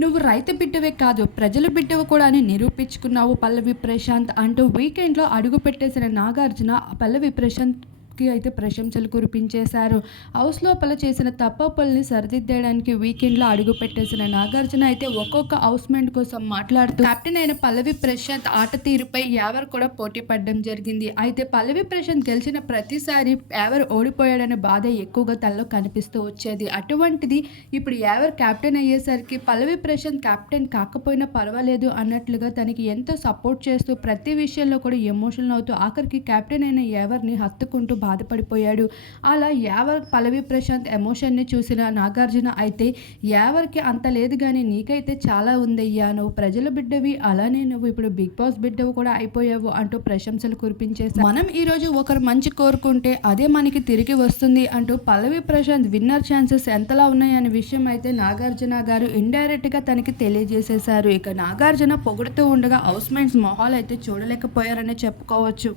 నువ్వు రైతు బిడ్డవే కాదు ప్రజల బిడ్డవు కూడా అని నిరూపించుకున్నావు పల్లవి ప్రశాంత్ అంటూ వీకెండ్లో అడుగు పెట్టేసిన నాగార్జున పల్లవి ప్రశాంత్ కి అయితే ప్రశంసలు కురిపించేశారు. హౌస్ లోపల చేసిన తప్పప్పుల్ని సరిదిద్దేయడానికి వీకెండ్లో అడుగు పెట్టేసిన నాగార్జున అయితే ఒక్కొక్క హౌస్ మేట్ కోసం మాట్లాడుతూ కెప్టెన్ అయిన పల్లవి ప్రశాంత్ ఆట తీరుపై యావర్ కూడా పోటీ పడడం జరిగింది. అయితే పల్లవి ప్రశాంత్ గెలిచిన ప్రతిసారి యావర్ ఓడిపోయాడనే బాధ ఎక్కువగా తనలో కనిపిస్తూ వచ్చేది. అటువంటిది ఇప్పుడు యావర్ కెప్టెన్ అయ్యేసరికి పల్లవి ప్రశాంత్ కెప్టెన్ కాకపోయినా పర్వాలేదు అన్నట్లుగా తనకి ఎంతో సపోర్ట్ చేస్తూ ప్రతి విషయంలో కూడా ఎమోషనల్ అవుతూ ఆఖరికి కెప్టెన్ అయిన యావర్ని హత్తుకుంటూ బాధపడిపోయాడు. అలా యావర్ పల్లవి ప్రశాంత్ ఎమోషన్ని చూసిన నాగార్జున అయితే యావర్కి అంత లేదు కానీ నీకైతే చాలా ఉందయ్యా. నువ్వు ప్రజల బిడ్డవి అలానే నువ్వు ఇప్పుడు బిగ్ బాస్ బిడ్డవు కూడా అయిపోయావు అంటూ ప్రశంసలు కురిపించేసి మనం ఈరోజు ఒకరు మంచి కోరుకుంటే అదే మనకి తిరిగి వస్తుంది అంటూ పల్లవి ప్రశాంత్ విన్నర్ ఛాన్సెస్ ఎంతలా ఉన్నాయనే విషయం అయితే నాగార్జున గారు ఇండైరెక్ట్గా తనకి తెలియజేసేశారు. ఇక నాగార్జున పొగుడుతూ ఉండగా హౌస్ మేట్స్ మొహాలు అయితే చూడలేకపోయారనే చెప్పుకోవచ్చు.